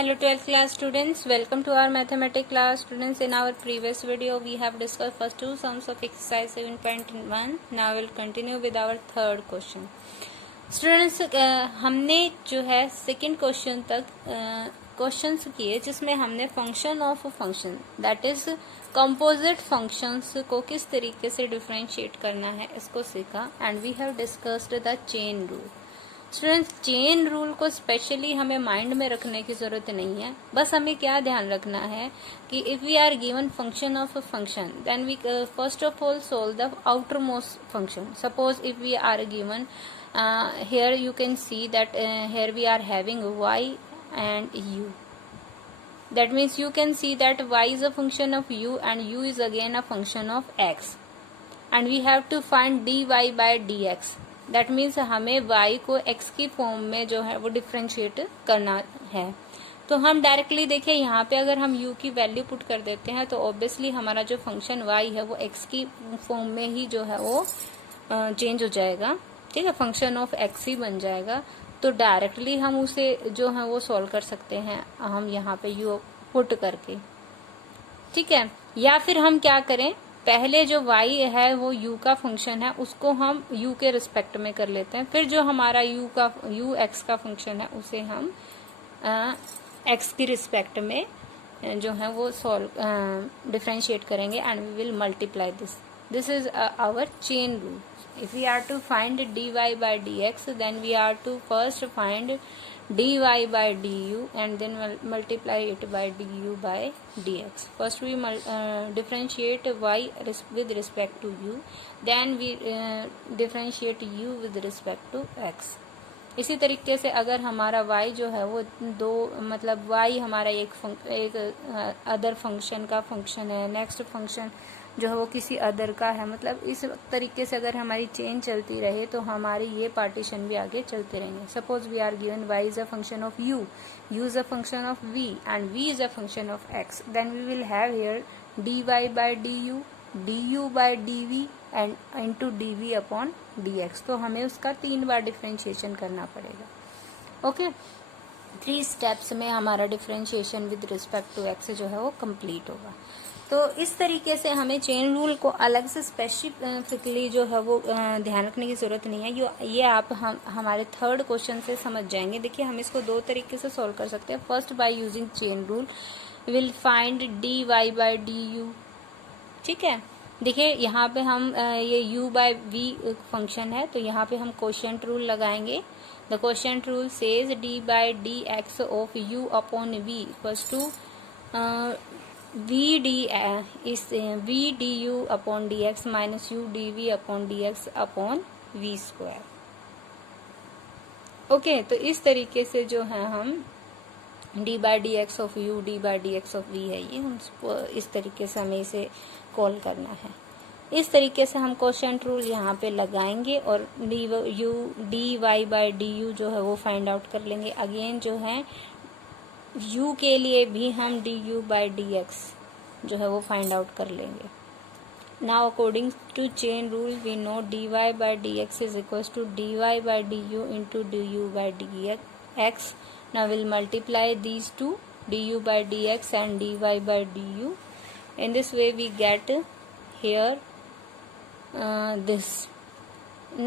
Hello 12th class students, welcome to our mathematics class. Students, in our previous video we have discussed first two sums of exercise 7.1. Now we'll continue with our third question. Students, हमने जो है second question तक questions किए जिसमें हमने function of function that is composite functions को किस तरीके से डिफरेंशिएट करना है इसको सीखा and we have discussed the chain rule. Students, chain rule को स्पेशली हमें माइंड में रखने की जरूरत नहीं है. बस हमें क्या ध्यान रखना है कि if we are given function of a function then we first of all solve the outermost function. Suppose if we are given here you can see that here we are having y and u. That means you can see that y is a function of u and u is again a function of x, and we have to find dy by dx. That means हमें y को x की form में जो है वो differentiate करना है. तो हम डायरेक्टली देखिए यहाँ पे अगर हम u की वैल्यू पुट कर देते हैं तो ऑब्वियसली हमारा जो फंक्शन y है वो x की फॉर्म में ही जो है वो चेंज हो जाएगा. ठीक है, फंक्शन ऑफ एक्स ही बन जाएगा. तो डायरेक्टली हम उसे जो है वो सॉल्व कर सकते हैं हम यहाँ पे यू पुट करके. ठीक है, या फिर हम क्या करें, पहले जो y है वो u का फंक्शन है उसको हम u के रिस्पेक्ट में कर लेते हैं. फिर जो हमारा u x का फंक्शन है उसे हम x की रिस्पेक्ट में जो है वो सॉल्व डिफरेंशिएट करेंगे and we will multiply this. This is our chain rule. If we are to find dy by dx, then we are to first find dy by du and then multiply it by du by dx. First we differentiate y with respect to u, then we differentiate u with respect to x. इसी तरीके से अगर हमारा y जो है वो दो मतलब y हमारा एक अदर फंक्शन का फंक्शन है, नेक्स्ट फंक्शन जो है वो किसी अदर का है, मतलब इस तरीके से अगर हमारी चेन चलती रहे तो हमारी ये पार्टीशन भी आगे चलते रहेंगे. Suppose we are given y is a function of u, u is a function of v and v is a function of x. Then we will have here dy by du, du by dv and into dv upon dx. तो हमें उसका 3 बार differentiation करना पड़ेगा. Okay, 3 steps में हमारा differentiation with respect to x जो है वो कंप्लीट होगा. तो इस तरीके से हमें चेन रूल को अलग से स्पेसिफिकली जो है वो ध्यान रखने की जरूरत नहीं है. ये आप हमारे थर्ड क्वेश्चन से समझ जाएंगे. देखिए, हम इसको 2 तरीके से सॉल्व कर सकते हैं. First by using chain rule will find d y by d u. ठीक है, देखिए यहाँ पे हम ये u बाय v फंक्शन है तो यहाँ पे हम क्वोशिएंट रूल लगाएंगे. The quotient rule says d by d x of u upon v equals to v d u upon d x minus u d v upon d x upon v square. Okay, तो इस तरीके से जो है हम d by d x of u d by d x of v है ये हम इस तरीके से हमें इसे कॉल करना है. इस तरीके से हम क्वोशिएंट रूल यहाँ पे लगाएंगे और d y by d u जो है वो फाइंड आउट कर लेंगे. अगेन जो है u के लिए भी हम d u by d x जो है वो फाइंड आउट कर लेंगे. Now according to chain rule we know d y by d x is equal to d y by d u into d u by d x. Now we'll multiply these two, du by dx and dy by du. In this way we get here this.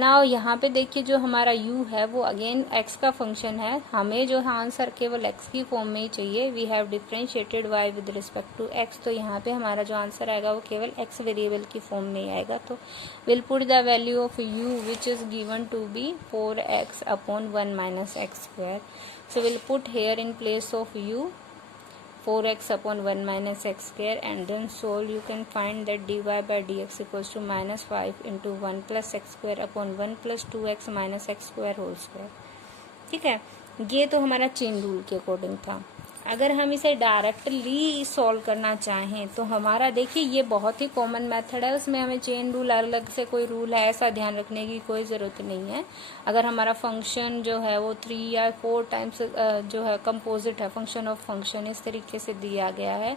Now यहाँ पे देखिए जो हमारा u है वो again x का function है. हमें जो है आंसर केवल x की फॉर्म में ही चाहिए. We have differentiated y with respect to x. तो यहाँ पे हमारा जो आंसर आएगा वो केवल x वेरिएबल की फॉर्म में ही आएगा. तो we'll put the value of u which is given to be 4x upon 1 minus x square. So we'll put here in place of u 4x upon 1 minus x square and then solve. You can find that dy by dx equals to minus 5 into 1 plus x square upon 1 plus 2x minus x square whole square. ठीक है, ये तो हमारा chain rule के according था. अगर हम इसे डायरेक्टली सॉल्व करना चाहें तो हमारा देखिए ये बहुत ही कॉमन मेथड है. उसमें हमें चेन रूल अलग से कोई रूल है ऐसा ध्यान रखने की कोई ज़रूरत नहीं है. अगर हमारा फंक्शन जो है वो 3 या 4 टाइम्स जो है कंपोजिट है, फंक्शन ऑफ फंक्शन इस तरीके से दिया गया है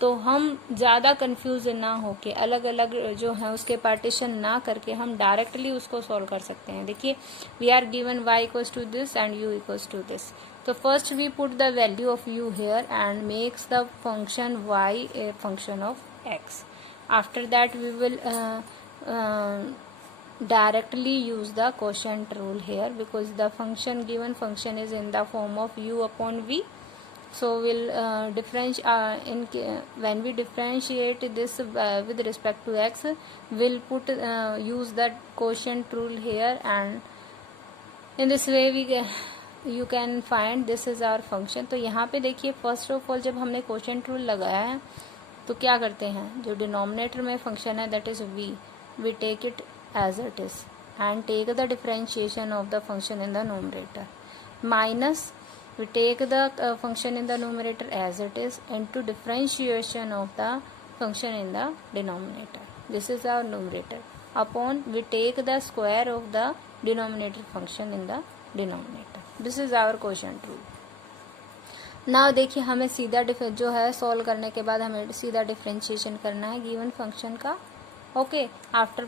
तो हम ज़्यादा कंफ्यूज ना होके अलग अलग जो है उसके पार्टीशन ना करके हम डायरेक्टली उसको सॉल्व कर सकते हैं। देखिए we are given y equals to this and u equals to this, तो first we put the value of u here and makes the function y a function of x. After that we will directly use the quotient rule here because the given function is in the form of u upon v. So we'll when we differentiate this with respect to x, we'll use that quotient rule here, and in this way you can find this is our function. तो यहाँ पे देखिए first of all जब हमने quotient rule लगाया है तो क्या करते हैं, जो डिनोमिनेटर में फंक्शन है that is we take it as it is and take the differentiation of the function in the numerator, minus we take the function in the numerator as it is into differentiation of the function in the denominator. This is our numerator. Upon we take the square of the denominator function in the denominator. This is our quotient rule. Now देखिए हमें सीधा जो है solve करने के बाद हमें सीधा डिफरेंशिएशन करना है गिवन फंक्शन का। Okay, after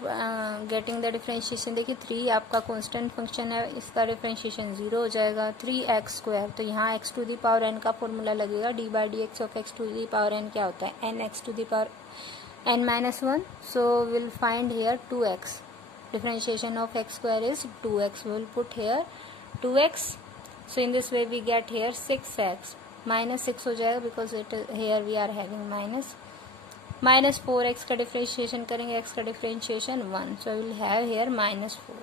getting the differentiation देखिए 3 आपका कांस्टेंट फंक्शन है, इसका डिफरेंशिएशन 0 हो जाएगा। 3x², तो यहाँ x to the power n का फॉर्मूला लगेगा, d/dx of x to the power n क्या होता है, nx to the power n-1, so will find here 2x, differentiation of x² is 2x, will put here 2x, so in this way we get here 6x, -6 हो जाएगा because it here we are having -4x का differentiation करेंगे, x का differentiation 1, so will have here -4.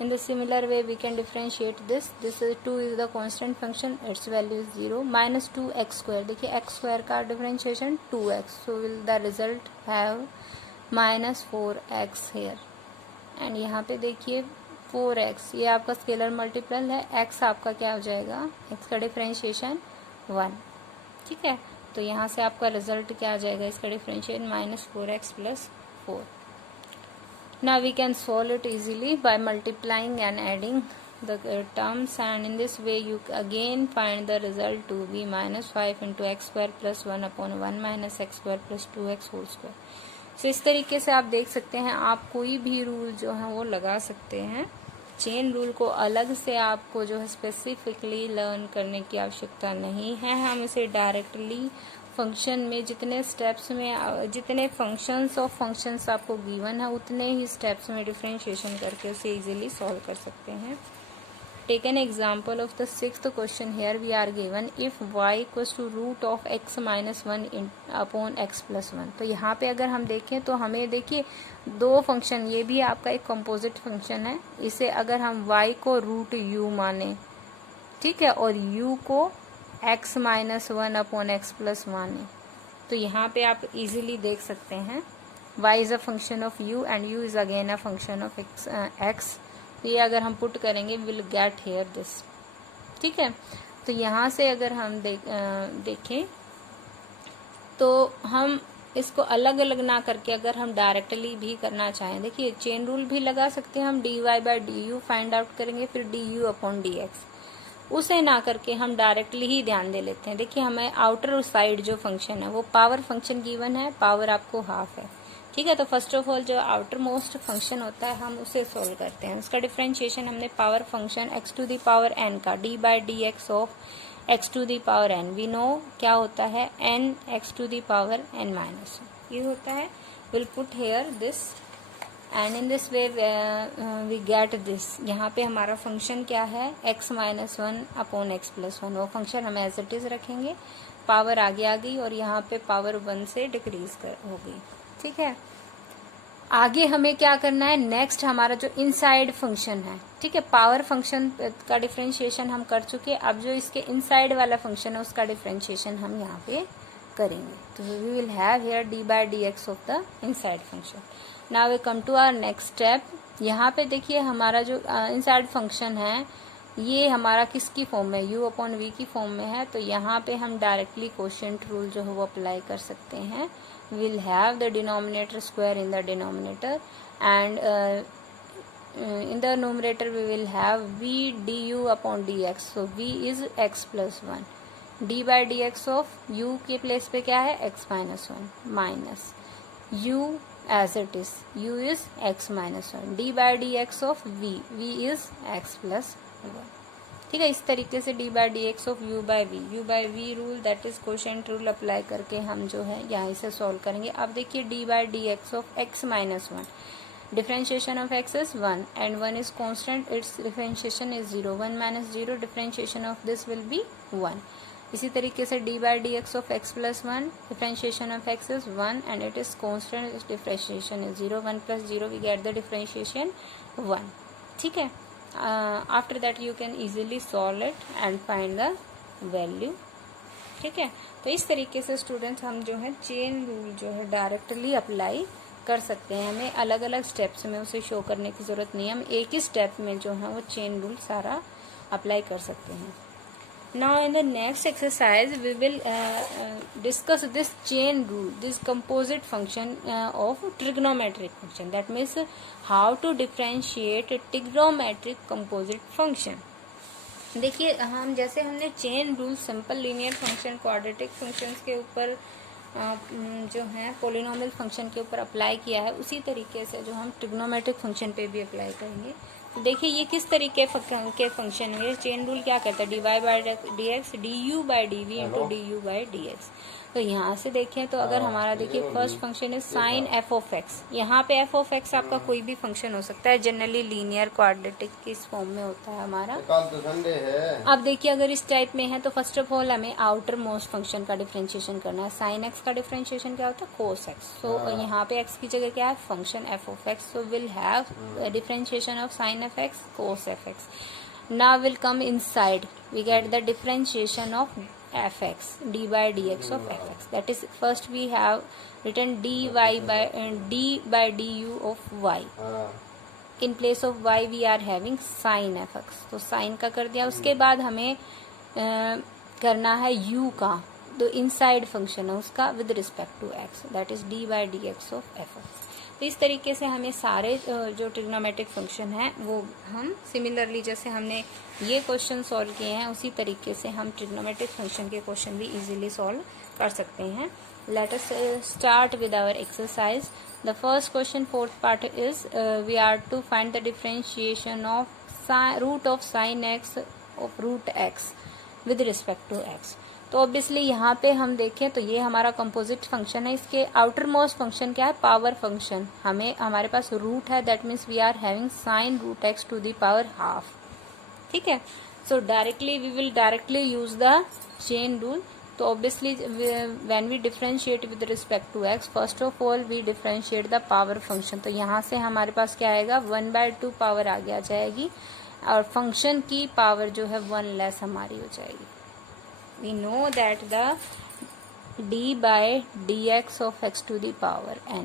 In the similar way we can differentiate this. This is 2 is the constant function, its value is 0, -2x², देखिए x² का differentiation 2x, so will the result have -4x here. And यहाँ पे देखिए 4x, ये आपका scalar multiple है, x आपका क्या हो जाएगा, x का डिफरेंशिएशन 1, ठीक है। तो यहाँ से आपका रिजल्ट क्या आ जाएगा, इसका differentiation -4x + 4. Now we can solve it easily by multiplying and adding the terms, and in this way you again find the result to be -5 × x² + 1/1 - x² + 2x whole square. So इस तरीके से आप देख सकते हैं, आप कोई भी रूल जो है वो लगा सकते हैं। चेन रूल को अलग से आपको जो है स्पेसिफिकली लर्न करने की आवश्यकता नहीं है, हम इसे डायरेक्टली फंक्शन में जितने स्टेप्स में जितने फंक्शंस ऑफ फंक्शंस आपको गिवन है उतने ही स्टेप्स में डिफरेंशिएशन करके उसे इजीली सॉल्व कर सकते हैं। Take an example of the 6th question. Here we are given if y equals to √(x - 1) upon x + 1। तो यहाँ पे अगर हम देखें तो हमें देखिए 2 फंक्शन, ये भी आपका एक कंपोजिट फंक्शन है, इसे अगर हम y को √u माने, ठीक है, और u को x - 1 अपॉन x + 1, तो यहाँ पे आप इजीली देख सकते हैं y is a function of u and u is again a function of x। तो ये अगर हम पुट करेंगे विल गेट हेयर दिस, ठीक है। तो यहाँ से अगर हम देखें तो हम इसको अलग अलग ना करके अगर हम डायरेक्टली भी करना चाहें, देखिए चेन रूल भी लगा सकते हैं, हम dy/du फाइंड आउट करेंगे, फिर du/dx, उसे ना करके हम डायरेक्टली ही ध्यान दे लेते हैं। देखिए हमें आउटर साइड जो फंक्शन है वो पावर फंक्शन गिवन है, पावर आपको हाफ है, ठीक है। तो फर्स्ट ऑफ ऑल जो आउटर मोस्ट फंक्शन होता है हम उसे सोल्व करते हैं। उसका डिफरेंशिएशन हमने power function x to the power n का d/dx of x to the power n, we know क्या होता है n x to the power n-1, ये होता है। Will put here this and in this way we get this. यहाँ पे हमारा फंक्शन क्या है, x - 1 अपॉन x + 1, वो फंक्शन हम एज इट इज रखेंगे, पावर आगे आ गई और यहाँ पे पावर 1 से डिक्रीज हो गई, ठीक है। आगे हमें क्या करना है, नेक्स्ट हमारा जो इनसाइड फंक्शन है, ठीक है, पावर फंक्शन का डिफरेंशिएशन हम कर चुके, अब जो इसके इनसाइड वाला फंक्शन है उसका डिफरेंशिएशन हम यहाँ पे करेंगे। तो we will have here d/dx of the inside function. Now we come to our next step. यहाँ पे देखिए हमारा जो इनसाइड फंक्शन है ये हमारा किसकी फॉर्म में, u/v की फॉर्म में है, तो यहाँ पे हम डायरेक्टली क्वोशिएंट रूल जो है वो अप्लाई कर सकते हैं। we'll have the denominator square in the denominator and in the numerator we will have v du/dx, so v is x + 1, D by d x of you के place पे क्या है x minus one minus u as it is, u is x minus 1, d by dx of v, v is x plus 1. ठीक है, इस तरीके से d by dx of u by v rule that is quotient rule apply करके हम जो है यहाँ इसे सॉल्व करेंगे. अब देखिए d by dx of x minus 1, differentiation of x is 1 and 1 is constant, its differentiation is 0. 1 minus 0, differentiation of this will be 1. इसी तरीके से d by dx of x plus 1, differentiation of x is 1 and it is constant, its differentiation is 0. 1 plus 0, we get the differentiation 1. ठीक है, after that you can easily solve it and find the value. ठीक है, तो इस तरीके से students हम जो है चेन रूल जो है डायरेक्टली अप्लाई कर सकते हैं. हमें अलग अलग स्टेप्स में उसे शो करने की ज़रूरत नहीं है, हम एक ही स्टेप में जो है वो चेन रूल सारा अप्लाई कर सकते हैं. Now in the next exercise we will discuss this chain rule, this composite function of trigonometric function. That means how to differentiate trigonometric composite function. देखिए, हम जैसे हमने chain rule simple linear function, quadratic functions के ऊपर जो है polynomial function के ऊपर अप्लाई किया है, उसी तरीके से जो हम ट्रिग्नोमेट्रिक फंक्शन पे भी अप्लाई करेंगे. देखिए ये किस तरीके के फंक्शन है. चेन रूल क्या कहता है, d y by d x d u by d v into d u by d x. तो यहाँ से देखें तो अगर हमारा देखिए फर्स्ट फंक्शन है साइन एफ ऑफ एक्स. यहाँ पे एफ ऑफ एक्स आपका कोई भी फंक्शन हो सकता है, जनरली लीनियर क्वाड्रेटिक किस फॉर्म में होता है हमारा. तो संडे है. अब देखिए अगर इस टाइप में है तो फर्स्ट ऑफ ऑल हमें आउटर मोस्ट फंक्शन का डिफरेंशिएशन करना है. साइन एक्स का डिफरेंशिएशन क्या होता है, कोस एक्स. सो यहाँ पे एक्स की जगह क्या है, function F of x. So will have differentiation of sign F x cos F x. Now will come inside, we get the differentiation of fx, d by dx of fx. That is, first we have written dy by d by du of y. In place of y we are having sin fx. तो sin का कर दिया. उसके बाद हमें करना है u का, तो इनसाइड फंक्शन है उसका with respect to x, that is d by dx of fx. तो इस तरीके से हमें सारे जो ट्रिग्नोमेट्रिक फंक्शन हैं वो हम सिमिलरली जैसे हमने ये क्वेश्चन सॉल्व किए हैं उसी तरीके से हम ट्रिग्नोमेट्रिक फंक्शन के क्वेश्चन भी इजीली सॉल्व कर सकते हैं. Let us start with our exercise. The first question fourth part is we are to find the differentiation of root of sine x of root x with respect to x. तो obviously यहाँ पे हम देखें तो ये हमारा composite function है. इसके आउटर मोस्ट फंक्शन क्या है, पावर फंक्शन. हमारे पास रूट है, that means we are having sine root x to the power half. ठीक है, so directly we will directly use the chain rule. तो obviously when we differentiate with respect to x, first of all we differentiate the power function. तो यहाँ से हमारे पास क्या आएगा, 1/2 पावर आगे आ जाएगी और फंक्शन की पावर जो है 1 लेस हमारी हो जाएगी. We know that the d by dx of x to the power n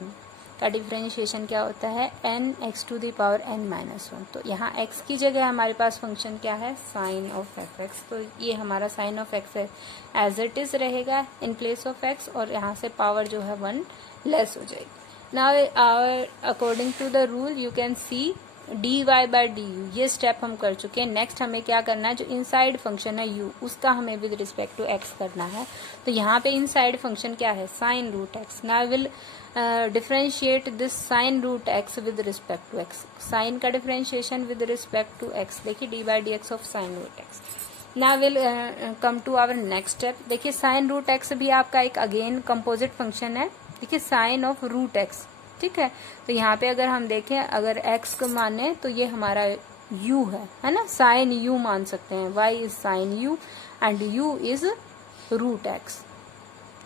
का डिफरेंशिएशन क्या होता है, n x to the power n minus 1. तो यहाँ x की जगह हमारे पास फंक्शन क्या है, साइन ऑफ एफ एक्स. तो ये हमारा sine of x as it is रहेगा इन प्लेस ऑफ x और यहाँ से पावर जो है 1 लेस हो जाएगी. Now according to the rule you can see d y by d u, ये स्टेप हम कर चुके हैं. नेक्स्ट हमें क्या करना है, जो इनसाइड फंक्शन है u, उसका हमें विद रिस्पेक्ट टू x करना है. तो यहाँ पे इनसाइड फंक्शन क्या है, sine root x. Now will differentiate this sine root x with respect to x. Sine का differentiation with respect to x, देखिए d by d x of sine root x. Now will come to our next step. देखिए sine root x भी आपका एक again composite function है. देखिए sign of root x. ठीक है, तो यहाँ पे अगर हम देखें, अगर x को माने तो ये हमारा u है ना, साइन u मान सकते हैं. y is sine u and u is root x.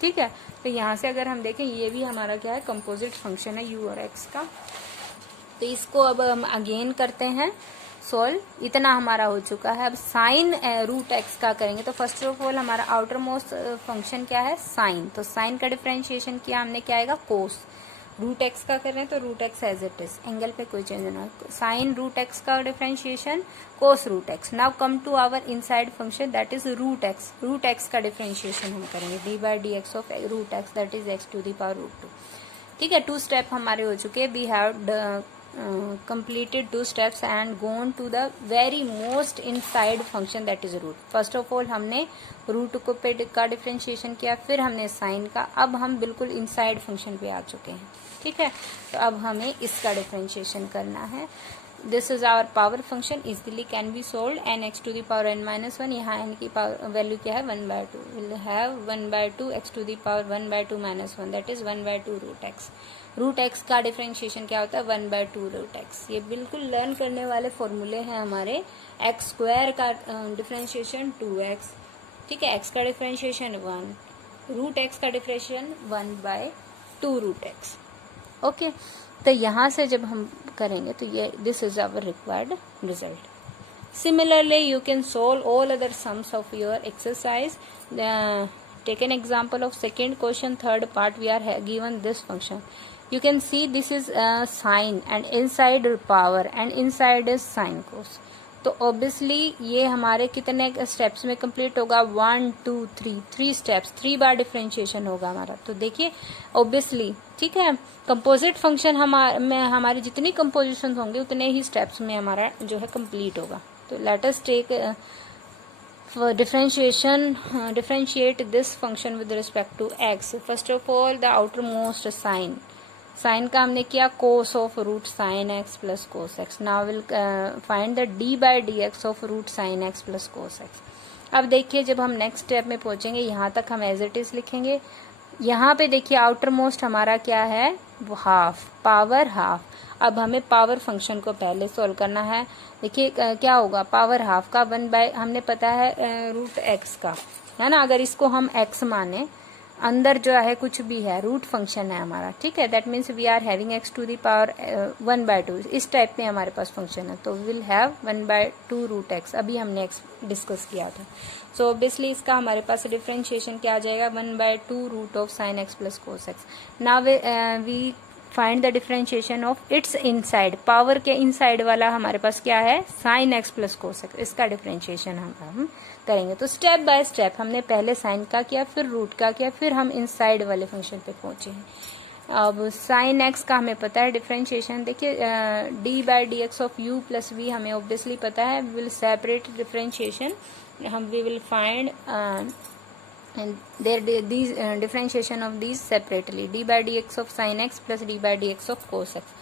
ठीक है, तो यहाँ से अगर हम देखें ये भी हमारा क्या है, कंपोजिट फंक्शन है u और x का. तो इसको अब हम अगेन करते हैं सोल्व. इतना हमारा हो चुका है. अब साइन रूट x का करेंगे. तो फर्स्ट ऑफ ऑल हमारा आउटर मोस्ट फंक्शन क्या है, साइन. तो साइन का डिफरेंशिएशन किया हमने, क्या आएगा, कोस. रूट एक्स का कर रहे हैं तो root x as it is, angle पे कोई चेंज ना. साइन रूट एक्स का differentiation cos root x. Now come to our inside function that is root x. Root x का डिफरेंशिएशन हम करेंगे d by d x of root x, that is x to the power root 2. ठीक है, 2 step हमारे हो चुके हैं. We have completed 2 steps and gone to the very most inside function that is root. First of all हमने root को पे का डिफ्रेंशिएशन किया, फिर हमने साइन का, अब हम बिल्कुल इनसाइड फंक्शन पे आ चुके हैं. ठीक है, तो अब हमें इसका डिफ्रेंशिएशन करना है. This is our power function, easily can be solve. N x to the power n minus one, यहाँ एन की वैल्यू क्या है 1/2. Will have 1/2 x to the power 1/2 minus one, that is 1/2 root x. Root x का differentiation क्या होता है 1/2 root x. ये बिल्कुल लर्न करने वाले फॉर्मूले हैं हमारे. एक्स स्क्वायर का डिफरेंशिएशन 2x. ठीक है, एक्स का डिफरेंशिएशन 1, रूट एक्स का डिफरेंशिएशन 1/2 रूट एक्स. ओके, तो यहाँ से जब हम करेंगे तो ये this is our required result. Similarly, you can solve all other sums of your exercise. Take an example of second question, third part. We are given this function. You can see this is sine and inside power and inside is sine cos. तो obviously ये हमारे कितने steps में complete होगा 1 2 3 3 steps, 3 बार differentiation होगा हमारा. तो देखिए obviously, ठीक है, कंपोजिट फंक्शन हमारी जितनी कंपोजिशन होंगे उतने ही स्टेप्स में हमारा जो है कंप्लीट होगा. तो let us take differentiate this function with respect to x. First of all, the outermost sine का हमने किया cos of root sin x plus cos x. Now we'll find the d by dx of root sin x plus cos x. अब देखिए जब हम next step में पहुंचेंगे यहाँ तक हम एज इट इज लिखेंगे. यहाँ पे देखिए आउटर मोस्ट हमारा क्या है हाफ, पावर हाफ. अब हमें पावर फंक्शन को पहले सोल्व करना है. देखिए क्या होगा पावर हाफ का 1/, हमने पता है रूट एक्स का है ना. अगर इसको हम एक्स माने, अंदर जो है कुछ भी है रूट फंक्शन है हमारा. ठीक है, that means we are having x to the power 1/2. इस टाइप में हमारे पास फंक्शन है, तो विल हैव 1/2 रूट एक्स. अभी हमने एक्स डिस्कस किया था. सो ऑब्वियसली इसका हमारे पास डिफरेंशिएशन क्या आ जाएगा 1/2 root of sine x plus cos x. Now we find the differentiation of its inside. Power के इनसाइड वाला हमारे पास क्या है sine x plus cos x. इसका डिफरेंशिएशन हम करेंगे. तो स्टेप बाय स्टेप हमने पहले साइन का किया, फिर रूट का किया, फिर हम इनसाइड वाले फंक्शन पे पहुंचे हैं. अब साइन एक्स का हमें पता है डिफरेंशिएशन. देखिए d by d x of u plus v हमें ऑब्वियसली पता है. We will separate differentiation. We will find and these differentiation of these separately. d by dx of sin x plus d by dx of cos x.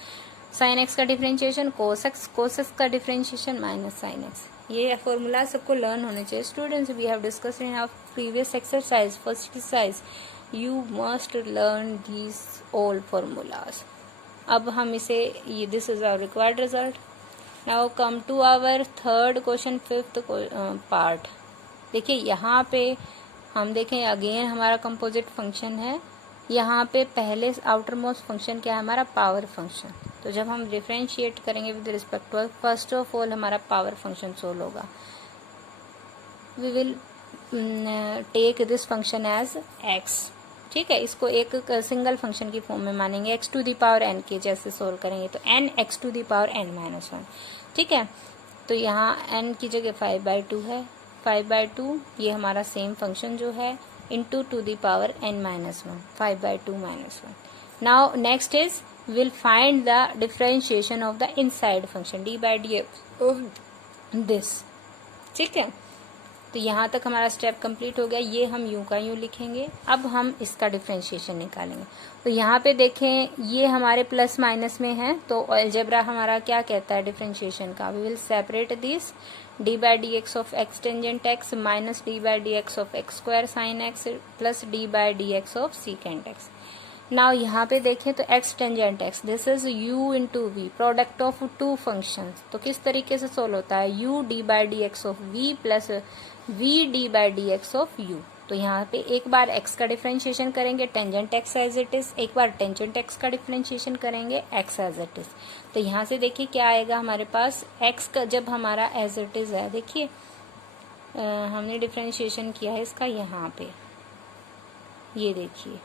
sin x का differentiation cos x का differentiation minus sin x. ये formula सबको learn होने चाहिए students. We have discussed in our previous exercise, first exercise. You must learn these all formulas. अब हम इसे this is our required result. Now come to our third question, fifth part. देखिए यहाँ पे हम देखें अगेन हमारा कंपोजिट फंक्शन है. यहाँ पे पहले आउटर मोस्ट फंक्शन क्या है हमारा पावर फंक्शन. तो जब हम डिफरेंशिएट करेंगे with respect to first of all हमारा पावर फंक्शन सोल्व होगा. We will take this function as x. ठीक है, इसको एक सिंगल फंक्शन की फॉर्म में मानेंगे. X to the power n के जैसे सोल्व करेंगे तो n x to the power n minus one. ठीक है, तो यहाँ एन की जगह 5/2 है. 5/2 ये हमारा सेम फंक्शन जो है into two the power n minus one, 5/2 minus one. Now next is will find the differentiation of the inside function d by dx of this. ठीक है, तो यहाँ तक हमारा स्टेप कंप्लीट हो गया. ये हम यूं का यूं लिखेंगे. अब हम इसका डिफरेंशिएशन निकालेंगे. तो यहाँ पे देखें ये हमारे प्लस माइनस में है, तो अलजेब्रा हमारा क्या कहता है डिफरेंशिएशन का. We will separate this d by dx of x tangent x minus d by dx of x square sin x plus d by dx of secant x. Now यहाँ पे देखें तो x tangent x, this is u into v, product of two functions. तो किस तरीके से solve होता है u d by dx of v plus v d by dx of u. तो यहाँ पे एक बार x का डिफरेंशिएशन करेंगे tangent x as it is, एक बार टेंजेंट x का डिफरेंशिएशन करेंगे x एज इट इज. तो यहाँ से देखिए क्या आएगा हमारे पास x का जब हमारा एज इट इज है. देखिए हमने डिफरेंशिएशन किया है इसका यहाँ पे, ये देखिए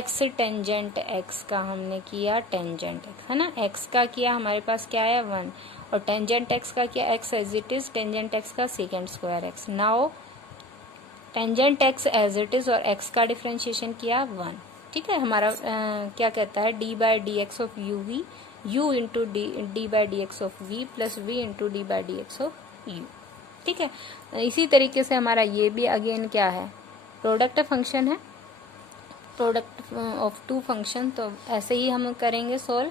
x टेंजेंट x का हमने किया टेंजेंट x है ना. x का किया हमारे पास क्या है 1 और टेंजेंट x का किया x as it is, tangent x का secant square x. Now tangent x as it is और x का डिफरेंशिएशन किया 1. ठीक है, हमारा क्या कहता है d by dx of u v u into d by d x of v plus v into d by d x of u। ठीक है, इसी तरीके से हमारा ये भी अगेन क्या है, प्रोडक्ट फंक्शन है, प्रोडक्ट ऑफ टू फंक्शन। तो ऐसे ही हम करेंगे सोल्व।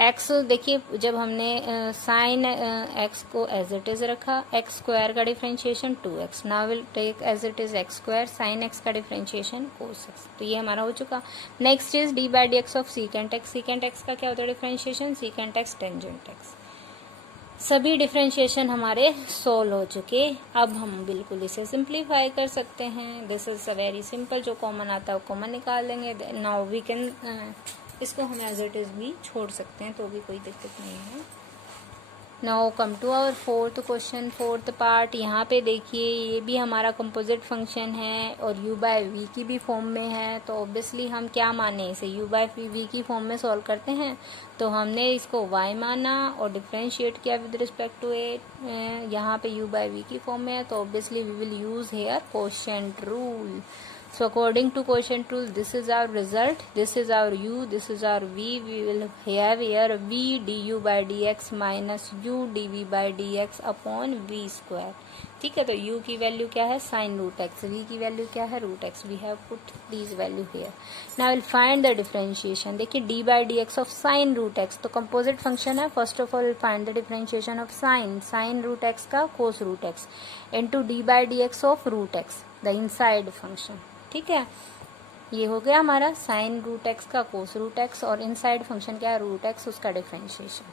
एक्स देखिए, जब हमने साइन एक्स को एज इट इज रखा, एक्स स्क्वायर का differentiation 2x, now will take as it is x square, sine x का डिफरेंशिएशन कोस एक्स। तो ये हमारा हो चुका। Next is d by d x of secant x. Secant x का क्या होता है differentiation, secant x tangent x. सभी डिफरेंशिएशन हमारे सोल्व हो चुके। अब हम बिल्कुल इसे सिंप्लीफाई कर सकते हैं। This is a very simple, जो कॉमन आता है वो कॉमन निकाल लेंगे। नाउ वी कैन, इसको हम एज इट इज भी छोड़ सकते हैं, तो भी कोई दिक्कत नहीं है। Now come to our fourth question, fourth part. यहाँ पे देखिए, ये भी हमारा कंपोजिट फंक्शन है और u बाय वी की भी फॉर्म में है। तो ऑब्वियसली हम क्या माने, इसे u बाय वी की फॉर्म में सॉल्व करते हैं। तो हमने इसको y माना और डिफ्रेंशिएट किया विद रिस्पेक्ट टू इट। यहाँ पे u बाय वी की फॉर्म में है, तो obviously we will use here quotient rule. So according to quotient rule, this is our result, this is our u, this is our v. We will have here v du by dx minus u dv by dx upon v square। ठीक है, तो u की value क्या है, sine root x, v की value क्या है, root x. We have put these value here. Now will find the differentiation. देखिए, d by d x of sine root x, तो कंपोजिट फंक्शन है। First of all find the differentiation of sine root x का cos root x into d by d x of root x, the inside function. ठीक है, ये हो गया हमारा sign root x का कोस रूट एक्स, और इनसाइड फंक्शन क्या है, रूट एक्स, उसका डिफरेंशिएशन।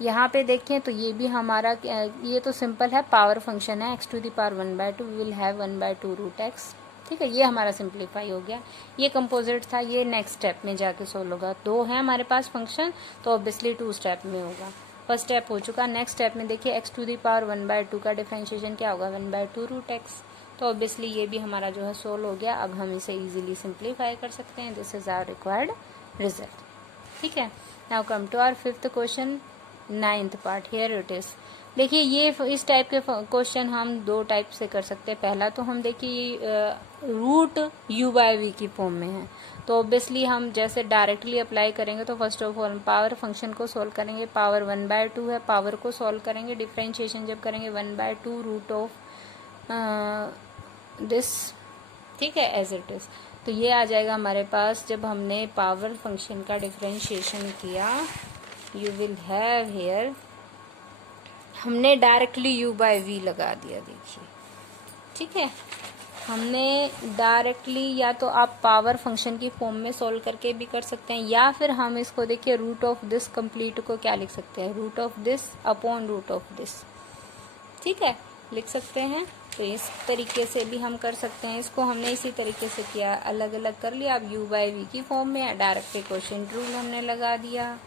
यहाँ पे देखें तो ये भी हमारा, ये तो सिंपल है, पावर फंक्शन है, x to the power 1/2, we will have 1/2 root x. ठीक है, ये हमारा सिंप्लीफाई हो गया। ये कंपोजिट था, ये नेक्स्ट स्टेप में जाके सोल्व होगा। दो है हमारे पास फंक्शन, तो ऑब्वियसली 2 स्टेप में होगा। फर्स्ट स्टेप हो चुका। नेक्स्ट स्टेप में देखिए, एक्स टू द पावर 1/2 का डिफरेंशिएशन क्या होगा, 1/2 रूट एक्स। तो ऑब्वियसली ये भी हमारा जो है सोल्व हो गया। अब हम इसे इजीली सिंप्लीफाई कर सकते हैं। This is our required result. ठीक है, now come to our fifth question, 9th part. Here it is. देखिए, ये इस टाइप के क्वेश्चन हम 2 टाइप से कर सकते हैं। पहला तो हम देखिए रूट u बाय वी की फॉर्म में है, तो ऑब्वियसली हम जैसे डायरेक्टली अप्लाई करेंगे, तो first of all power function को सोल्व करेंगे। पावर 1/2 है, पावर को सोल्व करेंगे। डिफरेंशिएशन जब करेंगे 1/2 रूट ऑफ दिस। ठीक है, एज इट इज। तो ये आ जाएगा हमारे पास। जब हमने पावर फंक्शन का डिफरेंशिएशन किया, यू विल हैव हियर, हमने डायरेक्टली u बाय वी लगा दिया। देखिए, ठीक है, हमने डायरेक्टली, या तो आप पावर फंक्शन की फॉर्म में सोल्व करके भी कर सकते हैं, या फिर हम इसको देखिए रूट ऑफ दिस कंप्लीट को क्या लिख सकते हैं, root of this upon root of this. ठीक है, लिख सकते हैं। तो इस तरीके से भी हम कर सकते हैं। इसको हमने इसी तरीके से किया, अलग अलग कर लिया। अब u बाय वी की फॉर्म में डायरेक्टली क्वोशिएंट रूल हमने लगा दिया।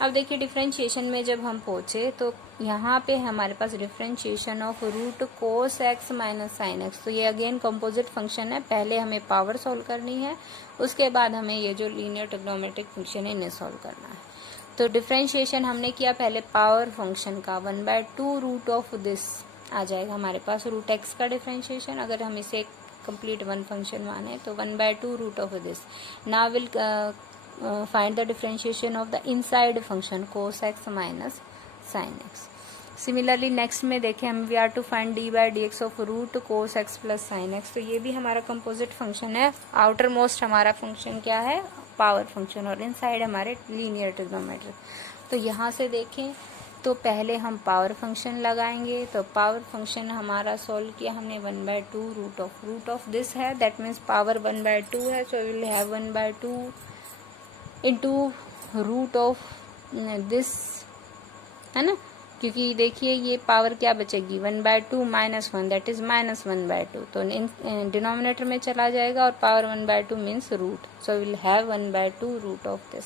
अब देखिए, डिफरेंशिएशन में जब हम पहुंचे, तो यहाँ पे हमारे पास differentiation of root cos x minus sine x. तो ये अगेन कंपोजिट फंक्शन है। पहले हमें पावर सॉल्व करनी है, उसके बाद हमें ये जो लीनियर ट्रिग्नोमेट्रिक फंक्शन है इन्हें सॉल्व करना है। तो डिफरेंशिएशन हमने किया पहले पावर फंक्शन का, 1/2 रूट ऑफ दिस आ जाएगा हमारे पास, रूट एक्स का डिफरेंशिएशन। अगर हम इसे कंप्लीट वन फंक्शन माने, तो 1/2 root of this. Now will find the differentiation of the inside function cos x minus sine x. Similarly next में देखें हम, we are to find d by d x of root cos x plus sine x. तो ये भी हमारा composite function है। Outer most हमारा function क्या है, पावर फंक्शन, और इनसाइड हमारे लीनियर ट्रिग्नोमेट्रिक। तो यहाँ से देखें तो पहले हम पावर फंक्शन लगाएंगे। तो पावर फंक्शन हमारा सॉल्व किया हमने 1/2 रूट ऑफ दिस है, दैट मीन्स पावर 1/2 है। So will have 1/2 into root of this, है ना, क्योंकि देखिए ये पावर क्या बचेगी, 1/2 माइनस 1, दैट इज माइनस 1/2। तो डिनोमिनेटर में चला जाएगा, और power 1/2 means root. So will have 1/2 root of this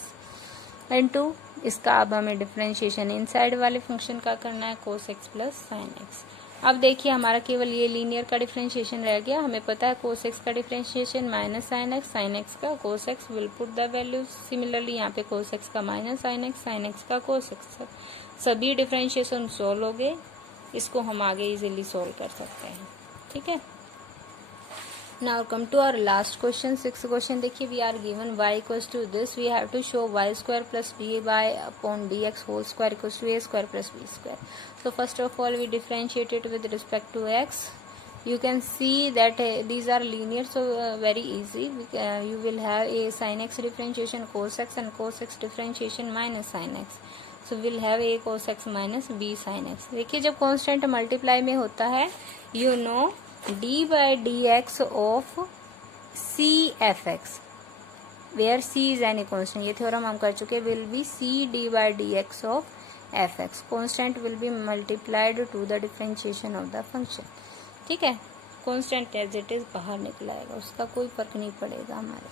into इसका। अब हमें डिफरेंशिएशन इनसाइड वाले फंक्शन का करना है, कोस एक्स प्लस साइन एक्स। अब देखिए, हमारा केवल ये लीनियर का डिफरेंशिएशन रह गया। हमें पता है कोस एक्स का डिफरेंशिएशन माइनस साइन एक्स का cos x. Will put the values. Similarly यहाँ पे कोस एक्स का माइनस साइन एक्स का कोस एक्स। सभी डिफरेंशिएशन सोल्व हो गए। इसको हम आगे इजीली सोल्व कर सकते हैं। ठीक है, Now come to our last question, sixth question. देखिए, we are given y equals to this. We have to show y square plus dy upon dx whole square equals to a square plus b square. So first of all, we differentiate it with respect to x. You can see that these are linear, so very easy. You will have a sin x differentiation cos x and cos x differentiation minus sin x. So we'll have a cos x minus b sin x. देखिए, जब constant multiply में होता है, you know d by dx of c f x, where c is any constant, ये theorem हम कर चुके, will be c d by dx of f x. Constant will be multiplied to the differentiation of the function. ठीक है, constant as it is बाहर निकलाएगा, उसका कोई फर्क नहीं पड़ेगा हमारे.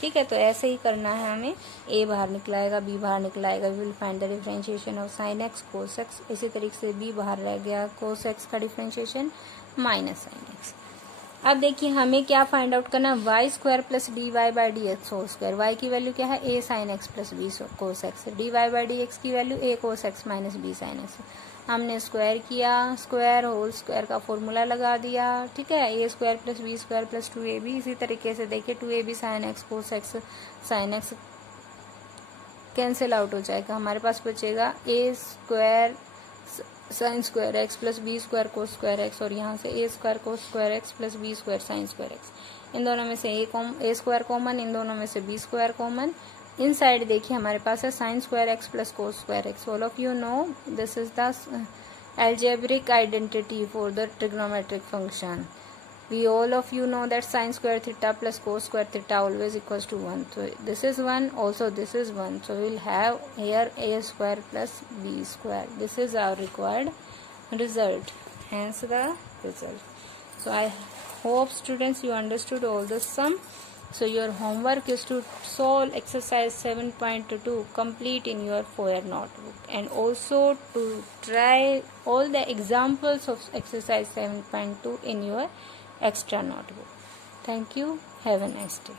ठीक है, तो ऐसे ही करना है हमें. a बाहर निकलाएगा, b बाहर निकलाएगा. We will find the differentiation of sin x cos x. इसी तरीके से b बाहर रह गया, cos x का डिफरेंशिएशन माइनस sin x. अब देखिए, हमें क्या फाइंड आउट करना है, y square plus d y by d x whole square. Y की वैल्यू क्या है, a sin x plus b cos x. D y by d x की value a cos x minus b sin x. हमने square किया, square whole square का formula लगा दिया. ठीक है, a square plus b square plus 2ab. इसी तरीके से देखिए 2ab sin x cos x sin x cancel out हो जाएगा. हमारे पास बचेगा a square sine square x plus b square cos square x, और यहाँ से a square cos square x plus b square sine square x. इन दोनों में से ए स्क्वायर कॉमन, इन दोनों में से बी स्क्वायर कॉमन. इन साइड देखिए हमारे पास है sign square x plus cos square x. All of you know this is the algebraic identity for the trigonometric function. We all of you know that sin square theta plus cos square theta always equals to 1. So this is 1, also this is 1. So we'll have here a square plus b square. This is our required result, hence the result. So I hope students you understood all the sum. So your homework is to solve exercise 7.2 complete in your FOIR notebook, and also to try all the examples of exercise 7.2 in your extra notebook. Thank you. Have a nice day.